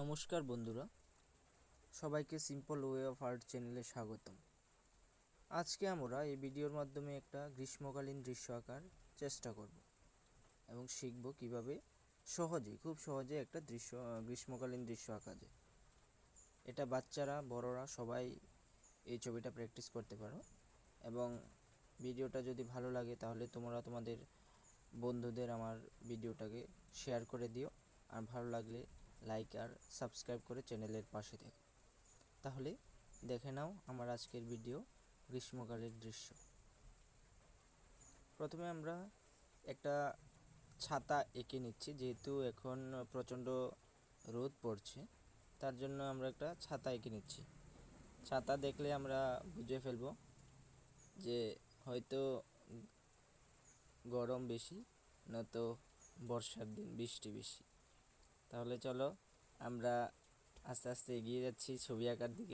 নমস্কার বন্ধুরা, সবাইকে সিম্পল ওয়ে অফ আর্ট চ্যানেলে স্বাগতম। আজকে আমরা এই ভিডিওর মাধ্যমে একটা গ্রীষ্মকালীন দৃশ্য আঁকার চেষ্টা করব এবং শিখব কিভাবে খুব সহজে একটা গ্রীষ্মকালীন দৃশ্য আঁকা যায়। এটা বাচ্চারা বড়রা সবাই এই ছবিটা প্র্যাকটিস করতে পারো এবং ভিডিওটা যদি ভালো লাগে তাহলে তোমরা তোমাদের বন্ধুদের আমার ভিডিওটাকে শেয়ার করে দিও, আর ভালো লাগলে লাইক আর সাবস্ক্রাইব করে চ্যানেলের পাশে থেকো। তাহলে দেখে নাও আমার আজকের ভিডিও গ্রীষ্মকালের দৃশ্য। প্রথমে আমরা একটা ছাতা এঁকে নিচ্ছি, যেহেতু এখন প্রচণ্ড রোদ পড়ছে তার জন্য আমরা একটা ছাতা এঁকে নিচ্ছি। ছাতা দেখলে আমরা বুঝে ফেলবো যে হয়তো গরম বেশি, নয়তো বর্ষার দিন বৃষ্টি বেশি। তাহলে চলো আমরা আস্তে আস্তে এগিয়ে যাচ্ছি ছবি আঁকার দিকে।